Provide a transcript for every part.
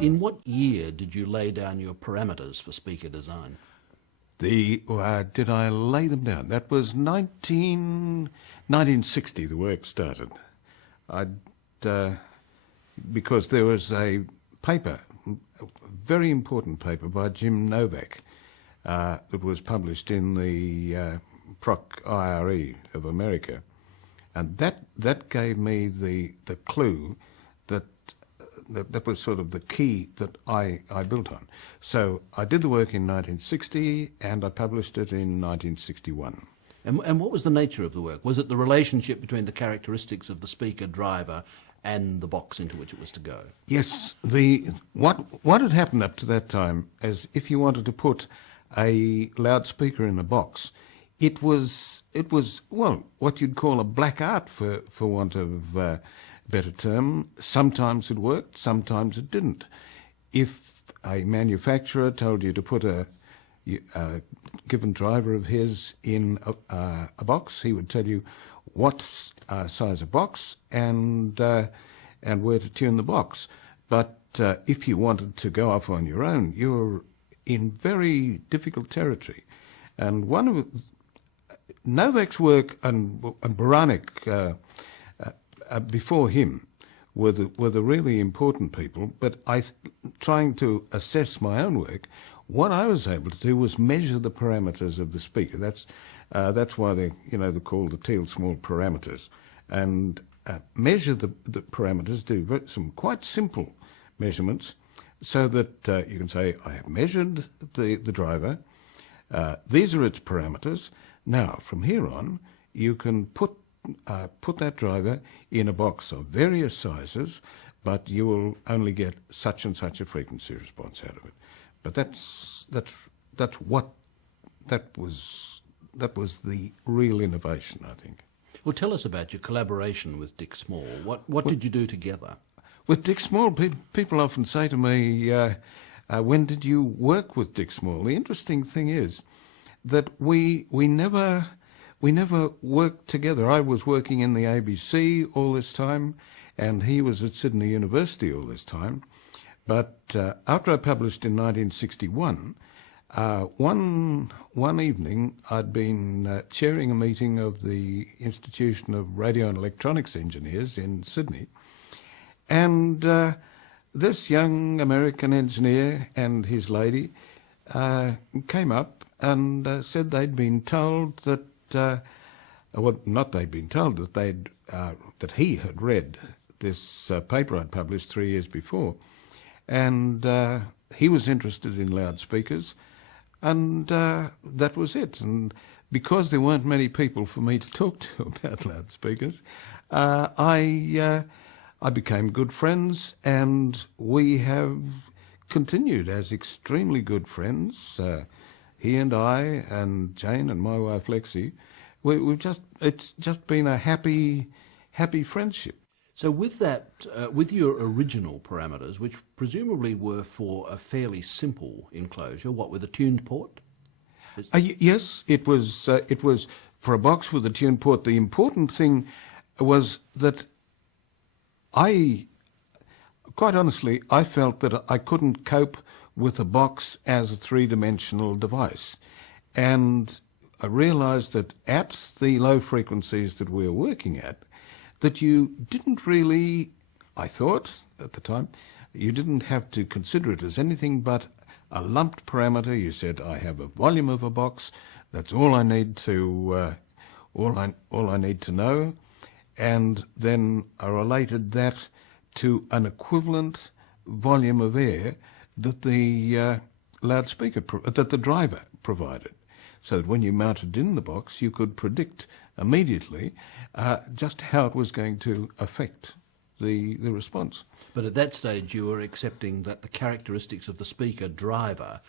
In what year did you lay down your parameters for speaker design? Did I lay them down? That was 1960 the work started. Because there was a paper, a very important paper by Jim Novak, that was published in the Proc IRE of America. And that gave me the clue that was sort of the key that I built on. So I did the work in 1960 and I published it in 1961. And what was the nature of the work? Was it the relationship between the characteristics of the speaker driver and the box into which it was to go? Yes. What had happened up to that time is if you wanted to put a loudspeaker in a box, it was well, what you'd call a black art, for want of better term. Sometimes it worked, sometimes it didn't. If a manufacturer told you to put a given driver of his in a box, he would tell you what size of box and where to tune the box. But if you wanted to go off on your own, you were in very difficult territory. And one of Novak's work and Baranek before him were the really important people. But trying to assess my own work, what I was able to do was measure the parameters of the speaker. That's why they're called the Thiele Small parameters, and measure the parameters. Do some quite simple measurements, so that you can say, I have measured the driver. These are its parameters. Now, from here on, you can put that driver in a box of various sizes, but you will only get such and such a frequency response out of it. But that was the real innovation, I think. Well, tell us about your collaboration with Dick Small. What did you do together? With Dick Small, people often say to me, when did you work with Dick Small? The interesting thing is that we never worked together. I was working in the ABC all this time, and he was at Sydney University all this time. But after I published in 1961, one evening I'd been chairing a meeting of the Institution of Radio and Electronics Engineers in Sydney, and this young American engineer and his lady came up and said they'd been told that, well, not they'd been told, that that he had read this paper I'd published 3 years before, and he was interested in loudspeakers, and that was it. And because there weren't many people for me to talk to about loudspeakers, I became good friends, and we have continued as extremely good friends. He and I and Jane and my wife Lexi, it's just been a happy friendship. So with that, with your original parameters, which presumably were for a fairly simple enclosure, what, with a tuned port? Yes, it was for a box with a tuned port. The important thing was that quite honestly, I felt that I couldn't cope with a box as a three-dimensional device. And I realized that at the low frequencies that we were working at, that you didn't really, I thought at the time, you didn't have to consider it as anything but a lumped parameter. You said, I have a volume of a box, that's all I need to all I need to know, and then I related that to an equivalent volume of air that the that the driver provided, so that when you mounted in the box, you could predict immediately just how it was going to affect the response. But at that stage, you were accepting that the characteristics of the speaker driver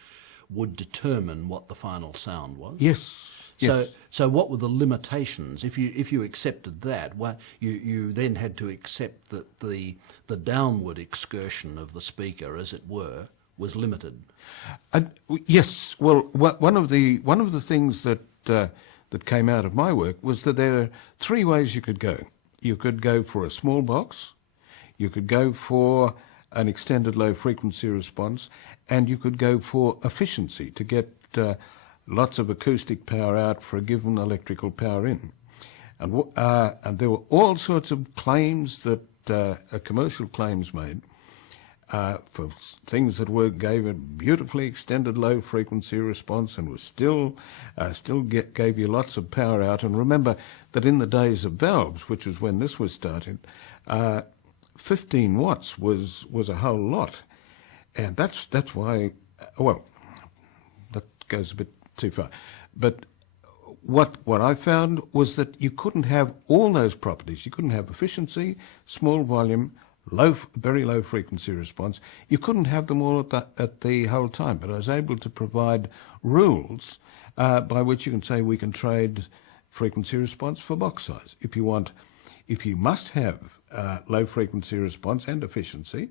would determine what the final sound was? Yes. So what were the limitations? If you accepted that, you then had to accept that the downward excursion of the speaker, as it were, was limited. Yes. Well, one of the things that came out of my work was that there are three ways you could go. You could go for a small box, you could go for an extended low frequency response, and you could go for efficiency to get lots of acoustic power out for a given electrical power in. And there were all sorts of claims that commercial claims made for things that gave a beautifully extended low frequency response and was still gave you lots of power out. And remember that in the days of valves, which was when this was started, 15 watts was a whole lot, and that's why. Well, that goes a bit too far, but what I found was that you couldn't have all those properties. You couldn't have efficiency, small volume, very low frequency response. You couldn't have them all at the whole time. But I was able to provide rules by which you can say we can trade frequency response for box size. If you must have low frequency response and efficiency,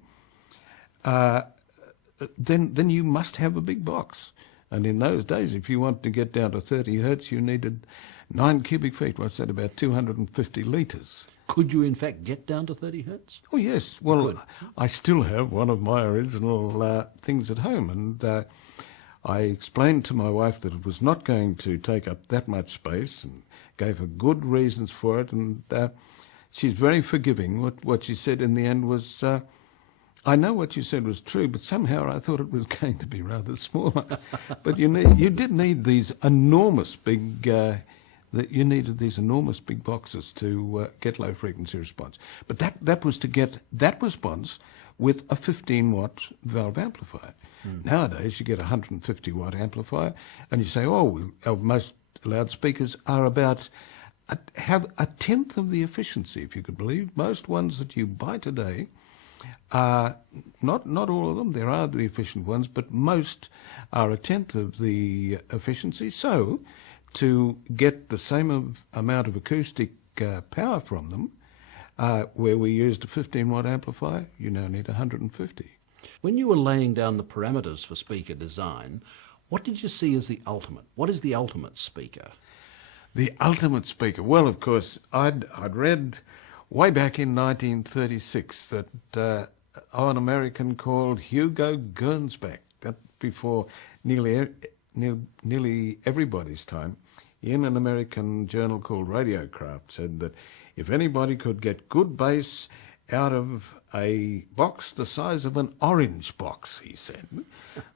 then you must have a big box. And in those days, if you wanted to get down to 30 hertz, you needed 9 cubic feet. What's that, about 250 litres? Could you, in fact, get down to 30 hertz? Oh, yes. Well, I still have one of my original things at home. And I explained to my wife that it was not going to take up that much space and gave her good reasons for it. And she's very forgiving. What she said in the end was, I know what you said was true, but somehow I thought it was going to be rather smaller. But you did need these enormous big boxes to get low frequency response. But that was to get that response with a 15-watt valve amplifier. Nowadays you get a 150-watt amplifier, and you say, most loudspeakers are have a tenth of the efficiency, if you could believe. Most ones that you buy today, not all of them, there are the efficient ones, but most are a tenth of the efficiency. So to get the same amount of acoustic power from them, where we used a 15-watt amplifier, you now need 150. When you were laying down the parameters for speaker design, what did you see as the ultimate? What is the ultimate speaker? The ultimate speaker? Well, of course, I'd read way back in 1936 that an American called Hugo Gernsback, that before nearly everybody's time, in an American journal called Radiocraft, said that if anybody could get good bass out of a box the size of an orange box, he said,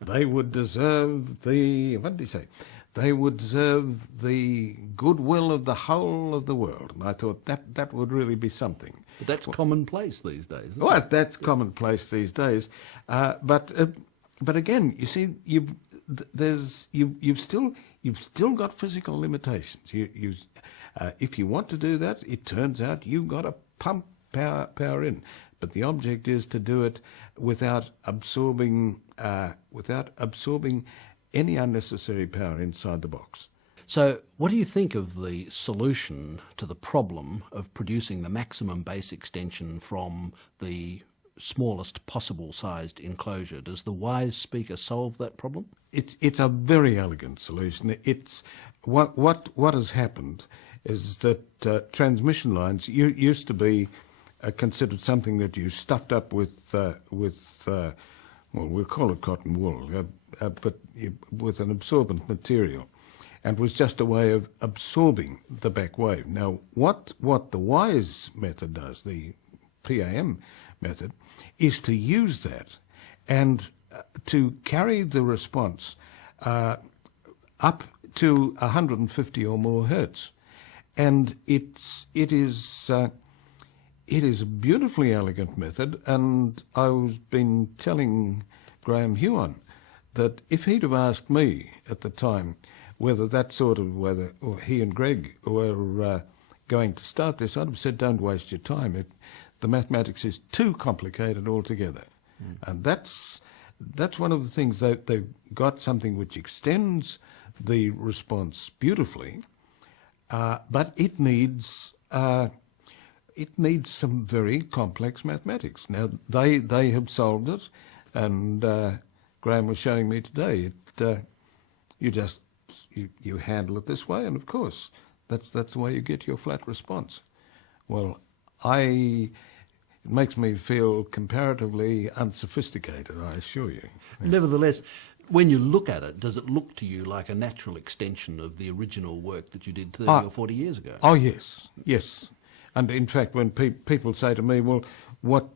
they would deserve what did he say? They would deserve the goodwill of the whole of the world. And I thought that would really be something. But that's commonplace these days, isn't well, it? That's commonplace these days. But again, you see, you've still got physical limitations. If you want to do that, it turns out you've got to pump power in. But the object is to do it without absorbing any unnecessary power inside the box. So what do you think of the solution to the problem of producing the maximum bass extension from the smallest possible sized enclosure? Does the Wise speaker solve that problem? It's a very elegant solution. It's what has happened is that transmission lines used to be considered something that you stuffed up with well, we'll call it cotton wool, but with an absorbent material, and was just a way of absorbing the back wave. Now, what the Wise method does, the PAM method, is to use that and to carry the response up to 150 or more hertz, and it is a beautifully elegant method. And I've been telling Graham Huon that if he'd have asked me at the time whether or he and Greg were going to start this, I'd have said, don't waste your time. The mathematics is too complicated altogether. And that's one of the things. They've got something which extends the response beautifully, but it needs some very complex mathematics. Now, they have solved it, and Graham was showing me today, you handle it this way, and of course, that's the way you get your flat response. Well, it makes me feel comparatively unsophisticated, I assure you. Nevertheless, when you look at it, does it look to you like a natural extension of the original work that you did 30 or 40 years ago? Oh, yes, yes. And in fact, when people say to me, well, what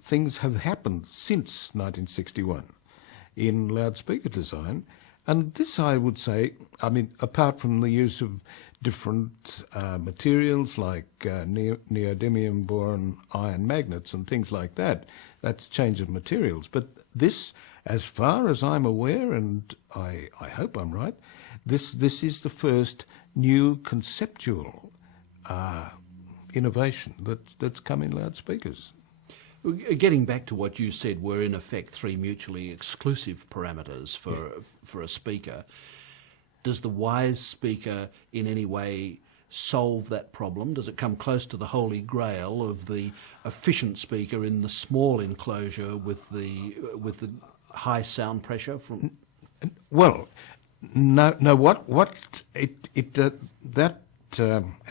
things have happened since 1961 in loudspeaker design, and this I would say, I mean, apart from the use of different materials like neodymium-boron iron magnets and things like that, that's change of materials. But this, as far as I'm aware, and I hope I'm right, this is the first new conceptual innovation that's come in loudspeakers. Getting back to what you said, were in effect three mutually exclusive parameters for a speaker. Does the wise speaker in any way solve that problem? Does it come close to the holy grail of the efficient speaker in the small enclosure with the high sound pressure from? Well, no. How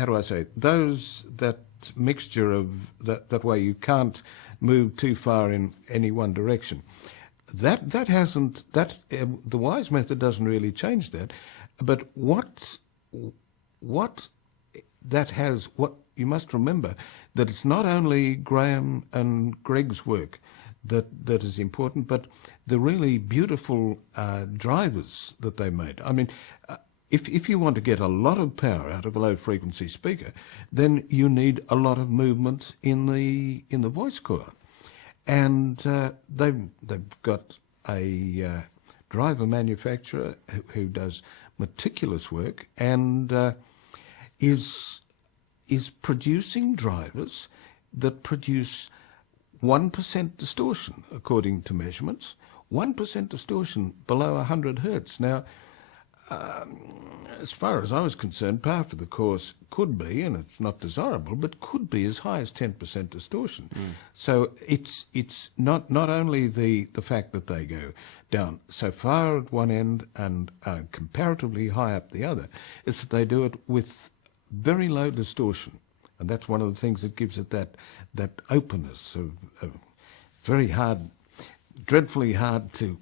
do I say it? That mixture of that way you can't move too far in any one direction. The wise method doesn't really change that. But what you must remember that it's not only Graham and Greg's work that is important, but the really beautiful drivers that they made. I mean, if you want to get a lot of power out of a low frequency speaker, then you need a lot of movement in the voice coil, and they've got a driver manufacturer who does meticulous work and is producing drivers that produce 1% distortion according to measurements, 1% distortion below 100 hertz. Now, as far as I was concerned, power for the course could be, and it's not desirable, but could be as high as 10% distortion. So it's not only the fact that they go down so far at one end and comparatively high up the other, is that they do it with very low distortion. And that's one of the things that gives it that openness of very hard, dreadfully hard to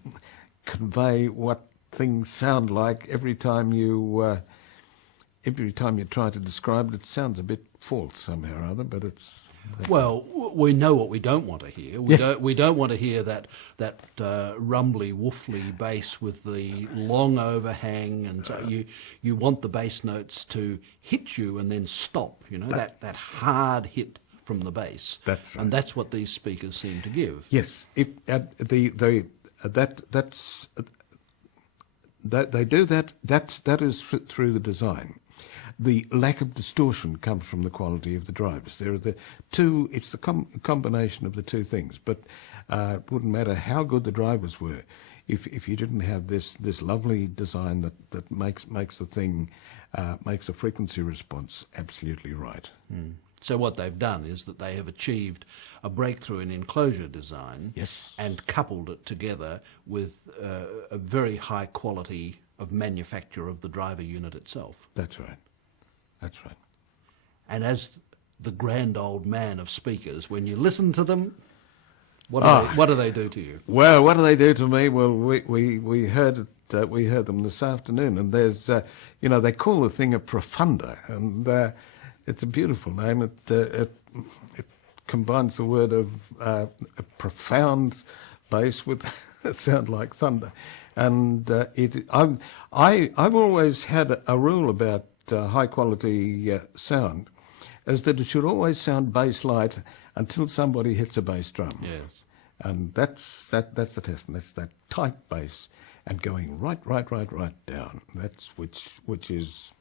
convey what things sound like every time you try to describe it. It sounds a bit false somehow or other, but well, we know what we don't want to hear. We don't want to hear that rumbly, woofly bass with the long overhang, and so you want the bass notes to hit you and then stop. You know, that hard hit from the bass. That's right. And that's what these speakers seem to give. Yes, they do that. That is through the design. The lack of distortion comes from the quality of the drivers. There are the two. It's the combination of the two things. But it wouldn't matter how good the drivers were if you didn't have this lovely design that makes the thing makes the frequency response absolutely right. So what they've done is that they have achieved a breakthrough in enclosure design, yes, and coupled it together with a very high quality of manufacture of the driver unit itself. That's right. That's right. And as the grand old man of speakers, when you listen to them, what do they do to you? Well, what do they do to me? Well, we heard it. We heard them this afternoon, and there's they call the thing a profunda, and it's a beautiful name. It combines the word of a profound bass with a sound like thunder, and I've always had a rule about high quality sound, is that it should always sound bass light until somebody hits a bass drum. Yes, and that's the test, and that's that tight bass and going right down. That's which is.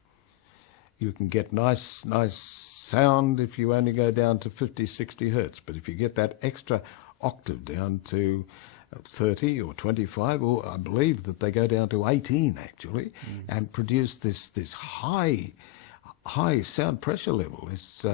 You can get nice sound if you only go down to 50, 60 hertz. But if you get that extra octave down to 30 or 25, or I believe that they go down to 18 actually, and produce this high sound pressure level. It's